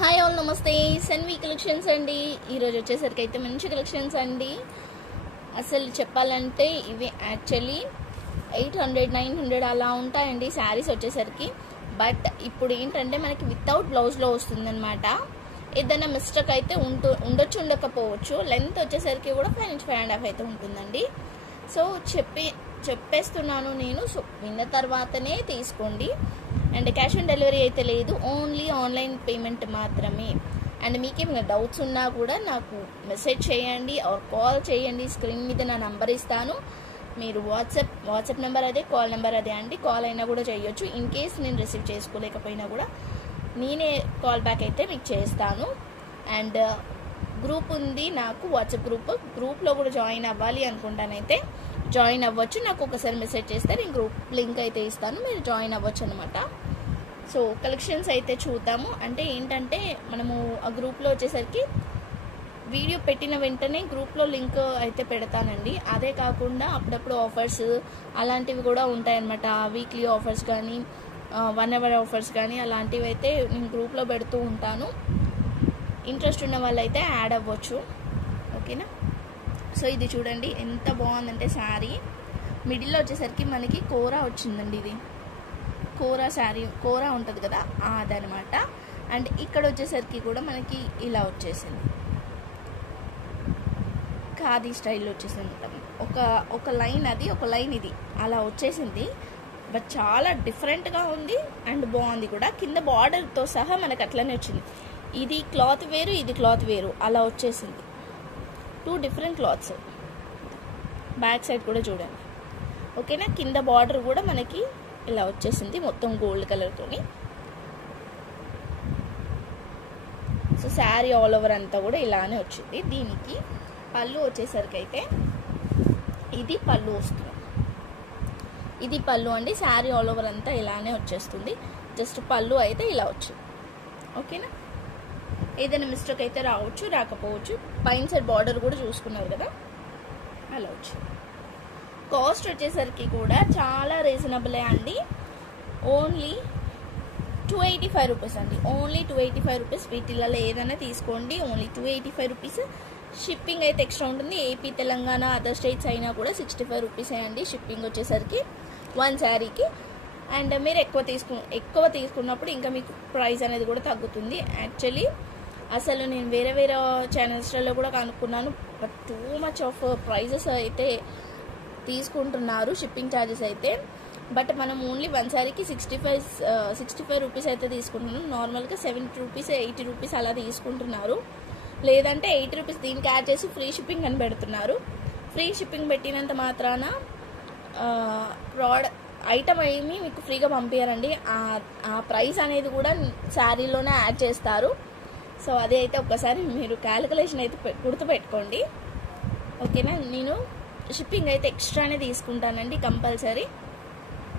Hi all, నమస్తే. సెన్వి collections అండి. ఈరోజు వచ్చేసరికి అయితే మంచి కలెక్షన్స్ అండి. అసలు చెప్పాలంటే ఇవి యాక్చువల్లీ 800-900 అలా ఉంటాయండి శారీస్ వచ్చేసరికి. బట్ ఇప్పుడు ఏంటంటే మనకి వితౌట్ బ్లౌజ్లో వస్తుందన్నమాట. ఏదైనా మిస్టేక్ అయితే ఉండకపోవచ్చు. లెంత్ వచ్చేసరికి కూడా 5 ఇంచ్ 5.5 అయితే ఉంటుందండి. సో చెప్పేస్తున్నాను నేను. సో విన్న తర్వాతనే తీసుకోండి. అండ్ క్యాష్ ఆన్ డెలివరీ అయితే లేదు, ఓన్లీ ఆన్లైన్ పేమెంట్ మాత్రమే. అండ్ మీకు ఏమైనా డౌట్స్ ఉన్నా కూడా నాకు మెసేజ్ చేయండి ఆర్ కాల్ చేయండి. స్క్రీన్ మీద నా నంబర్ ఇస్తాను. మీరు వాట్సాప్ నెంబర్ అదే, కాల్ నెంబర్ అదే అండి. కాల్ అయినా కూడా చేయొచ్చు. ఇన్ కేస్ నేను రిసీవ్ చేసుకోలేకపోయినా కూడా నేనే కాల్ బ్యాక్ అయితే మీకు చేస్తాను. అండ్ గ్రూప్ ఉంది నాకు, వాట్సాప్ గ్రూప్లో కూడా జాయిన్ అవ్వాలి అనుకుంటానైతే జాయిన్ అవ్వచ్చు. నాకు ఒకసారి మెసేజ్ చేస్తే నేను గ్రూప్ లింక్ అయితే ఇస్తాను, మీరు జాయిన్ అవ్వచ్చు అనమాట. సో కలెక్షన్స్ అయితే చూద్దాము. అంటే ఏంటంటే మనము ఆ గ్రూప్లో వచ్చేసరికి వీడియో పెట్టిన వెంటనే గ్రూప్లో లింక్ అయితే పెడతానండి. అదే కాకుండా అప్పుడప్పుడు ఆఫర్స్ అలాంటివి కూడా ఉంటాయన్నమాట. వీక్లీ ఆఫర్స్ కానీ 1 hour ఆఫర్స్ కానీ అలాంటివి అయితే నేను గ్రూప్లో పెడుతూ ఉంటాను. ఇంట్రెస్ట్ ఉన్న వాళ్ళైతే యాడ్ అవ్వచ్చు, ఓకేనా. సో ఇది చూడండి ఎంత బాగుందంటే శారీ మిడిల్లో వచ్చేసరికి మనకి కోరా వచ్చిందండి. ఇది కోరా శారీ, కోరా ఉంటుంది కదా అదనమాట. అండ్ ఇక్కడ వచ్చేసరికి కూడా మనకి ఇలా వచ్చేసింది, ఖాదీ స్టైల్లో వచ్చేసింది. ఒక లైన్ అది, ఒక లైన్ ఇది అలా వచ్చేసింది. బట్ చాలా డిఫరెంట్గా ఉంది అండ్ బాగుంది కూడా. కింద బార్డర్తో సహా మనకు అట్లనే వచ్చింది. ఇది క్లాత్ వేరు, ఇది క్లాత్ వేరు అలా వచ్చేసింది. 2 డిఫరెంట్ క్లాత్స్. బ్యాక్ సైడ్ కూడా చూడండి, ఓకేనా. కింద బార్డర్ కూడా మనకి ఇలా వచ్చేసింది మొత్తం గోల్డ్ కలర్తోని. సో శారీ ఆల్ ఓవర్ అంతా కూడా ఇలానే వచ్చింది. దీనికి పళ్ళు వచ్చేసరికి అయితే ఇది పళ్ళు వస్తుంది. ఇది పళ్ళు అండి. శారీ ఆల్ ఓవర్ అంతా ఇలానే వచ్చేస్తుంది. జస్ట్ పళ్ళు అయితే ఇలా వచ్చింది, ఓకేనా. ఏదైనా మిస్టేక్ అయితే రావచ్చు, రాకపోవచ్చు. పైన సైడ్ బార్డర్ కూడా చూసుకున్నారు కదా, అలా వచ్చింది. కాస్ట్ వచ్చేసరికి కూడా చాలా రీజనబులే అండి. ఓన్లీ 285 రూపీస్ అండి. Only 285 rupees. వీటిలలో ఏదైనా తీసుకోండి, ఓన్లీ 285 రూపీస్. షిప్పింగ్ అయితే ఎక్స్ట్రా ఉంటుంది. ఏపీ, తెలంగాణ, అదర్ స్టేట్స్ అయినా కూడా 65 రూపీస్ అండి షిప్పింగ్ వచ్చేసరికి 1 శారీకి. అండ్ మీరు ఎక్కువ తీసుకున్నప్పుడు ఇంకా మీకు ప్రైస్ అనేది కూడా తగ్గుతుంది. యాక్చువల్లీ అసలు నేను వేరే ఛానల్స్లో కూడా కనుక్కున్నాను, but too much of prices అయితే తీసుకుంటున్నారు, షిప్పింగ్ ఛార్జెస్ అయితే. బట్ మనం ఓన్లీ 1 శారీకి 65 రూపీస్ అయితే తీసుకుంటున్నాం. నార్మల్గా 70 రూపీస్ 80 రూపీస్ అలా తీసుకుంటున్నారు. లేదంటే 80 రూపీస్ దీనికి యాడ్ చేసి ఫ్రీ షిప్పింగ్ అని పెడుతున్నారు. ఫ్రీ షిప్పింగ్ పెట్టినంత మాత్రాన ఐటమ్ ఏమి మీకు ఫ్రీగా పంపించారండి. ఆ ప్రైస్ అనేది కూడా శారీలోనే యాడ్ చేస్తారు. సో అదే అయితే ఒక్కసారి మీరు క్యాలిక్యులేషన్ అయితే గుర్తుపెట్టుకోండి, ఓకేనా. నేను షిప్పింగ్ అయితే ఎక్స్ట్రానే తీసుకుంటానండి కంపల్సరీ.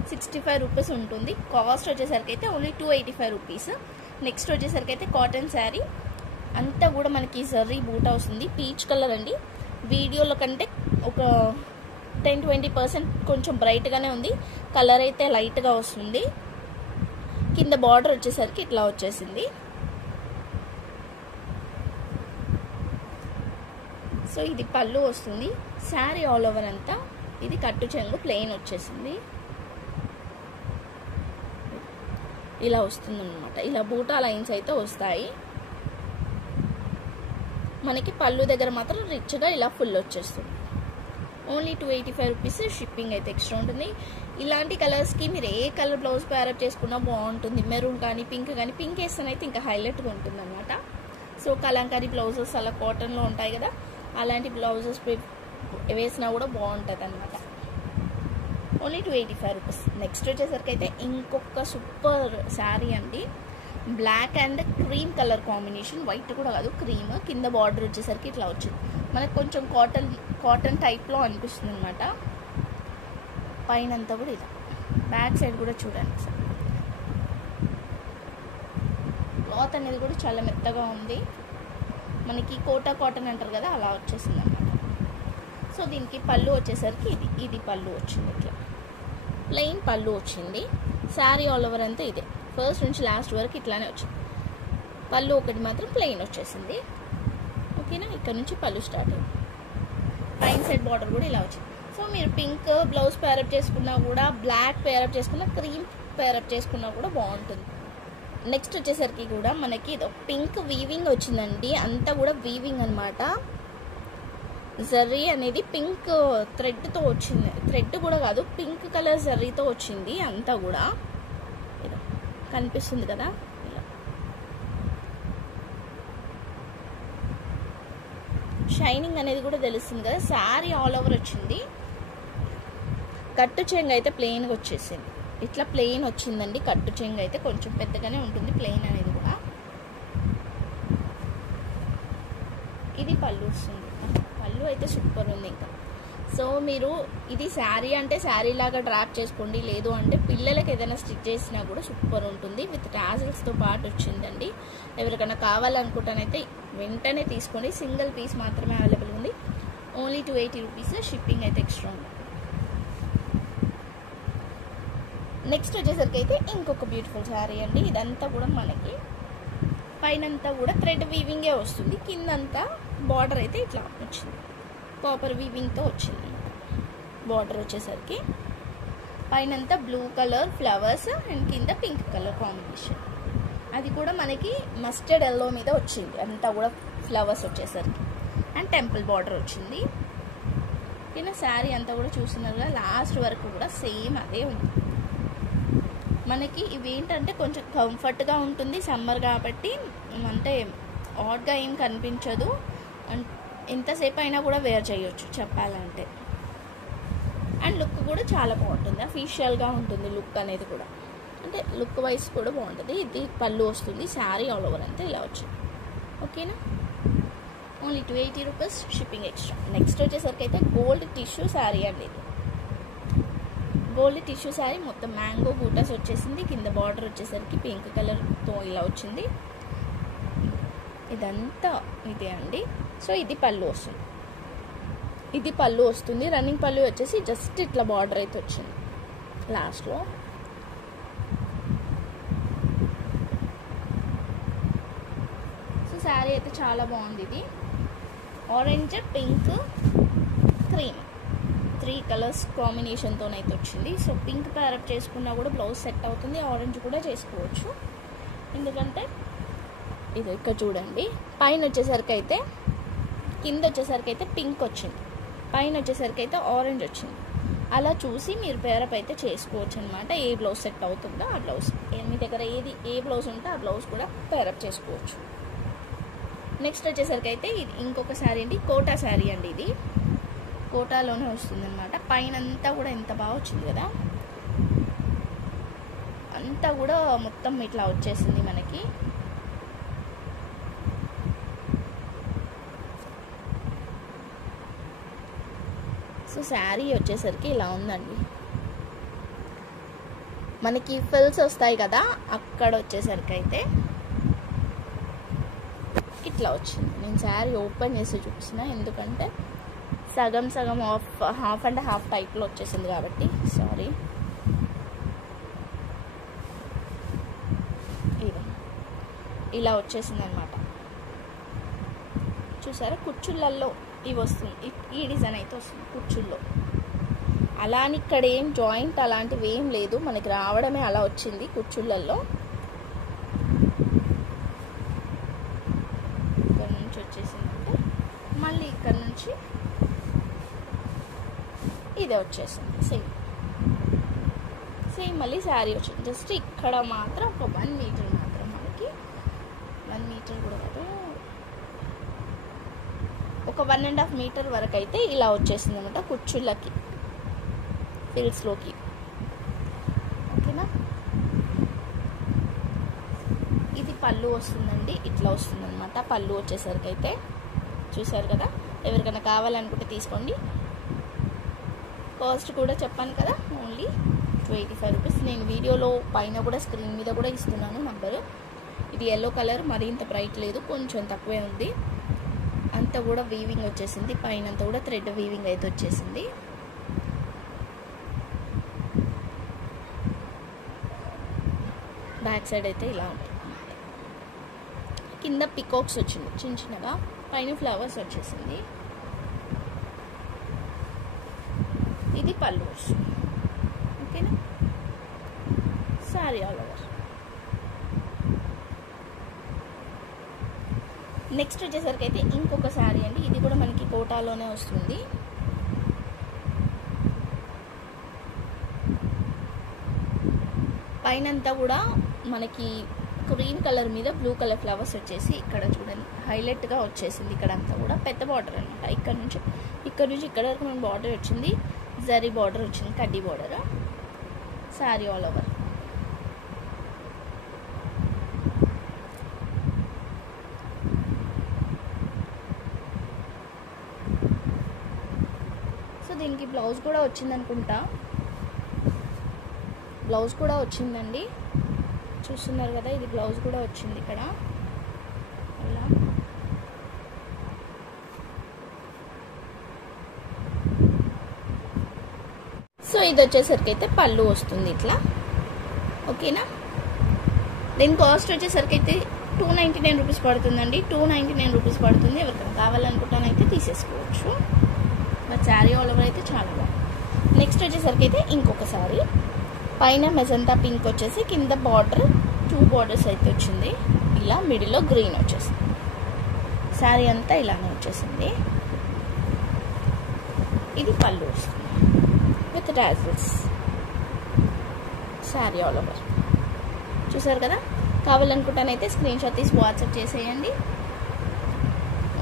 65 రూపీస్ ఉంటుంది. కాస్ట్ వచ్చేసరికి అయితే ఓన్లీ 285 రూపీస్. నెక్స్ట్ వచ్చేసరికి అయితే కాటన్ శారీ అంతా కూడా మనకి జర్రీ బూటా వస్తుంది. పీచ్ కలర్ అండి. వీడియోలో కంటే ఒక 10-20% కొంచెం బ్రైట్గానే ఉంది. కలర్ అయితే లైట్గా వస్తుంది. కింద బార్డర్ వచ్చేసరికి ఇట్లా వచ్చేసింది. సో ఇది పళ్ళు వస్తుంది. శారీ ఆల్ ఓవర్ అంతా ఇది కట్టు చెంగు ప్లెయిన్ వచ్చేసింది. ఇలా వస్తుంది అనమాట. ఇలా బూటా లైన్స్ అయితే వస్తాయి మనకి. పళ్ళు దగ్గర మాత్రం రిచ్గా ఇలా ఫుల్ వచ్చేస్తుంది. Only 285 rupees. షిప్పింగ్ అయితే ఎక్స్ట్రా ఉంటుంది. ఇలాంటి కలర్స్కి మీరు ఏ కలర్ బ్లౌజ్ ప్యారప్ చేసుకున్నా బాగుంటుంది. మెరూన్ కానీ పింక్ కానీ, పింక్ వేస్తేనైతే ఇంకా హైలైట్గా ఉంటుంది అనమాట. సో కలంకారీ బ్లౌజెస్ అలా కాటన్లో ఉంటాయి కదా, అలాంటి బ్లౌజెస్ వేసినా కూడా బాగుంటుంది అనమాట. Only 285 rupees. నెక్స్ట్ వచ్చేసరికి అయితే ఇంకొక సూపర్ శారీ అండి. Black and cream colour combination, white కూడా కాదు, క్రీమ్. కింద బార్డర్ వచ్చేసరికి ఇట్లా వచ్చింది. మనకు కొంచెం కాటన్ టైప్లో అనిపిస్తుంది అనమాట. పైన అంతా కూడా ఇలా. బ్యాక్ సైడ్ కూడా చూడండి సార్. క్లాత్ అనేది కూడా చాలా మెత్తగా ఉంది. మనకి కోటా కాటన్ అంటారు కదా, అలా వచ్చేసింది అనమాట. సో దీనికి పళ్ళు వచ్చేసరికి ఇది పళ్ళు వచ్చింది. ఇట్లా ప్లెయిన్ పళ్ళు వచ్చింది. శారీ ఆల్ ఓవర్ అంతా ఇదే, ఫస్ట్ నుంచి లాస్ట్ వరకు ఇట్లానే వచ్చింది. పళ్ళు ఒకటి మాత్రం ప్లెయిన్ వచ్చేసింది. ఓకేనా, ఇక్కడ నుంచి పళ్ళు స్టార్ట్ అయింది. పైన సైడ్ బార్డర్ కూడా ఇలా వచ్చింది. సో మీరు పింక్ బ్లౌజ్ పేరప్ చేసుకున్నా కూడా, బ్లాక్ పేరప్ చేసుకున్నా, క్రీమ్ పేరప్ చేసుకున్నా కూడా బాగుంటుంది. నెక్స్ట్ వచ్చేసరికి కూడా మనకి పింక్ వీవింగ్ వచ్చిందండి. అంతా కూడా వీవింగ్ అనమాట. జర్రీ అనేది పింక్ థ్రెడ్తో వచ్చింది. థ్రెడ్ కూడా కాదు, పింక్ కలర్ జర్రీతో వచ్చింది. అంతా కూడా ఇలా కనిపిస్తుంది కదా, ఇలా షైనింగ్ అనేది కూడా తెలుస్తుంది కదా. శారీ ఆల్ ఓవర్ వచ్చింది. కట్టు చెంగు అయితే ప్లెయిన్గా వచ్చేసింది. ఇట్లా ప్లెయిన్ వచ్చిందండి. కట్టు చెంగు అయితే కొంచెం పెద్దగానే ఉంటుంది ప్లెయిన్ అనేది కూడా. ఇది పళ్ళు వస్తుంది. పళ్ళు అయితే సూపర్ ఉంది ఇంకా. సో మీరు ఇది శారీ అంటే శారీ లాగా డ్రాప్ చేసుకోండి, లేదు అంటే పిల్లలకి ఏదైనా స్టిచ్ చేసినా కూడా సూపర్ ఉంటుంది. విత్ టాజిల్స్తో పాటు వచ్చిందండి. ఎవరికైనా కావాలనుకుంటానైతే వెంటనే తీసుకోండి. సింగిల్ పీస్ మాత్రమే అవైలబుల్ ఉంది. Only 280 rupees. షిప్పింగ్ అయితే ఎక్స్ట్రా ఉంది. నెక్స్ట్ వచ్చేసరికి అయితే ఇంకొక బ్యూటిఫుల్ శారీ అండి. ఇదంతా కూడా మనకి పైనంతా కూడా థ్రెడ్ వీవింగే వస్తుంది. కిందంతా బార్డర్ అయితే ఇట్లా వచ్చింది, కాపర్ వీవింగ్తో వచ్చింది. బార్డర్ వచ్చేసరికి పైనంతా బ్లూ కలర్ ఫ్లవర్స్ అండ్ కింద పింక్ కలర్ కాంబినేషన్. అది కూడా మనకి మస్టర్డ్ ఎల్లో మీద వచ్చింది. అంతా కూడా ఫ్లవర్స్ వచ్చేసరికి అండ్ టెంపుల్ బార్డర్ వచ్చింది. కింద శారీ అంతా కూడా చూస్తున్నారు కదా, లాస్ట్ వరకు కూడా సేమ్ అదే ఉంది. మనకి ఇవి ఏంటంటే కొంచెం కంఫర్ట్గా ఉంటుంది. సమ్మర్ కాబట్టి అంటే హాట్గా ఏం కనిపించదు. ఎంతసేపు అయినా కూడా వేర్ చేయొచ్చు చెప్పాలంటే. అండ్ లుక్ కూడా చాలా బాగుంటుంది. అఫీషియల్గా ఉంటుంది లుక్ అనేది కూడా. అంటే లుక్ వైజ్ కూడా బాగుంటుంది. ఇది పళ్ళు వస్తుంది. శారీ ఆల్ ఓవర్ అంతా ఇలా వచ్చింది. ఓకేనా, only 280 rupees. Shipping extra. Next వచ్చేసరికి అయితే గోల్డ్ టిష్యూ శారీ అండి. ఇది గోల్డ్ టిష్యూ శారీ మొత్తం మ్యాంగో బూటాస్ వచ్చేసింది. కింద బార్డర్ వచ్చేసరికి పింక్ కలర్తో ఇలా వచ్చింది. ఇదంతా ఇదే అండి. సో ఇది పళ్ళు వస్తుంది. ఇది పళ్ళు వస్తుంది. రన్నింగ్ పళ్ళు వచ్చేసి జస్ట్ ఇట్లా బార్డర్ అయితే వచ్చింది లాస్ట్లో. సో శారీ అయితే చాలా బాగుంది. ఇది ఆరెంజ్, పింక్, క్రీమ్ 3 కలర్స్ కాంబినేషన్తోనైతే వచ్చింది. సో పింక్ ప్యారప్ చేసుకున్నా కూడా బ్లౌజ్ సెట్ అవుతుంది. ఆరెంజ్ కూడా చేసుకోవచ్చు. ఎందుకంటే ఇది ఇక్కడ చూడండి, పైన వచ్చేసరికి అయితే కింద వచ్చేసరికి అయితే పింక్ వచ్చింది, పైన వచ్చేసరికి అయితే ఆరెంజ్ వచ్చింది. అలా చూసి మీరు పేరప్ అయితే చేసుకోవచ్చు అనమాట. ఏ బ్లౌజ్ సెట్ అవుతుందో ఆ బ్లౌజ్, మీ దగ్గర ఏ బ్లౌజ్ ఉంటే ఆ బ్లౌజ్ కూడా పేరప్ చేసుకోవచ్చు. నెక్స్ట్ వచ్చేసరికి అయితే ఇది ఇంకొక శారీ అండి. కోటా శారీ అండి. ఇది కోటాలోనే వస్తుంది అనమాట. పైన అంతా కూడా ఎంత బాగా వచ్చింది కదా, అంతా కూడా మొత్తం ఇట్లా వచ్చేసింది మనకి. సో శారీ వచ్చేసరికి ఇలా ఉందండి. మనకి ఫిల్స్ వస్తాయి కదా, అక్కడ వచ్చేసరికి అయితే ఇట్లా వచ్చింది. నేను శారీ ఓపెన్ చేసి చూపిస్తున్నా, ఎందుకంటే సగం సగం హాఫ్ అండ్ హాఫ్ టైప్లో వచ్చేసింది కాబట్టి. సారీ, ఇలా వచ్చేసింది అనమాట. చూసారా, కుచ్చుళ్ళల్లో ఇవి వస్తుంది. ఈ డిజైన్ అయితే వస్తుంది కుచ్చుల్లో. అలా అని ఇక్కడ ఏం జాయింట్ అలాంటివి ఏం లేదు, మనకి రావడమే అలా వచ్చింది కుచ్చుళ్ళల్లో. ఇక్కడ నుంచి వచ్చేసిందంటే మళ్ళీ ఇక్కడ నుంచి ఇదే వచ్చేసింది. సేమ్ మళ్ళీ శారీ వచ్చింది. జస్ట్ ఇక్కడ మాత్రం ఒక 1 మీటర్ మాత్రం, మనకి 1 మీటర్ కూడా కాదు, ఒక 1.5 మీటర్ వరకు అయితే ఇలా వచ్చేసింది అనమాట కుచ్చుళ్ళకి, ఫిల్స్లోకి. ఓకేనా, ఇది పళ్ళు వస్తుందండి. ఇట్లా వస్తుంది అనమాట పళ్ళు వచ్చేసరికి అయితే. చూసారు కదా, ఎవరికైనా కావాలనుకుంటే తీసుకోండి. కాస్ట్ కూడా చెప్పాను కదా, ఓన్లీ 285 రూపీస్. నేను వీడియోలో పైన కూడా స్క్రీన్ మీద కూడా ఇస్తున్నాను నంబరు. ఇది ఎల్లో కలర్, మరి ఇంత బ్రైట్ లేదు, కొంచెం తక్కువే ఉంది. అంతా కూడా వీవింగ్ వచ్చేసింది, పైన అంతా కూడా థ్రెడ్ వీవింగ్ అయితే వచ్చేసింది. బ్యాక్ సైడ్ అయితే ఇలా ఉంటుంది. కింద పికాక్స్ వచ్చింది చిన్న చిన్నగా, పైన ఫ్లవర్స్ వచ్చేసింది. ఇది పళ్ళు వస్తుంది. ఓకేనా, సారీ ఆల్ ఓవర్. నెక్స్ట్ వచ్చేసరికి అయితే ఇంకొక శారీ అండి. ఇది కూడా మనకి కోటాలోనే వస్తుంది. పైనంతా కూడా మనకి క్రీమ్ కలర్ మీద బ్లూ కలర్ ఫ్లవర్స్ వచ్చేసి ఇక్కడ చూడండి హైలైట్గా వచ్చేసింది. ఇక్కడ అంతా కూడా పెద్ద బార్డర్ అనమాట. ఇక్కడ నుంచి ఇక్కడ వరకు మన బార్డర్ వచ్చింది, జరీ బార్డర్ వచ్చింది, కడ్డీ border. Sari all over. So దీనికి బ్లౌజ్ కూడా వచ్చింది అనుకుంటా. బ్లౌజ్ కూడా వచ్చిందండి, చూస్తున్నారు కదా. ఇది బ్లౌజ్ కూడా వచ్చింది ఇక్కడ ఇలా. సో ఇది వచ్చేసరికి అయితే పళ్ళు వస్తుంది ఇట్లా. ఓకేనా, దీని కాస్ట్ వచ్చేసరికి అయితే 299 రూపీస్ పడుతుందండి. 299 రూపీస్ పడుతుంది. ఎవరికైనా కావాలనుకుంటానైతే తీసేసుకోవచ్చు. బట్ శారీ ఆల్ ఓవర్ అయితే చాలా బాగుంది. నెక్స్ట్ వచ్చేసరికి అయితే ఇంకొక శారీ. పైన మెజంతా పింక్ వచ్చేసి కింద బార్డర్ 2 బార్డర్స్ అయితే వచ్చింది. ఇలా మిడిల్లో గ్రీన్ వచ్చేసింది. శారీ అంతా ఇలానే వచ్చేసింది. ఇది పళ్ళు వస్తుంది with tassels. Sari all over చూసారు కదా. కావాలనుకుంటానైతే స్క్రీన్ షాట్ తీసి వాట్సాప్ చేసేయండి.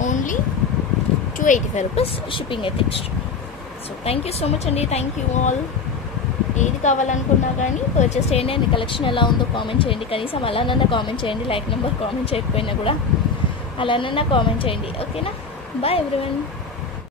ఓన్లీ 285 రూపీస్, షిప్పింగ్ అయితే extra. So thank you so much అండి. Thank you all. ఏది కావాలనుకున్నా కానీ పర్చేస్ చేయండి. అండ్ కలెక్షన్ ఎలా ఉందో కామెంట్ చేయండి. కనీసం అలానన్నా కామెంట్ చేయండి. లైక్ నెంబర్ కామెంట్ చేయకపోయినా కూడా అలానన్నా కామెంట్ చేయండి. ఓకేనా, బాయ్ ఎవ్రీవన్.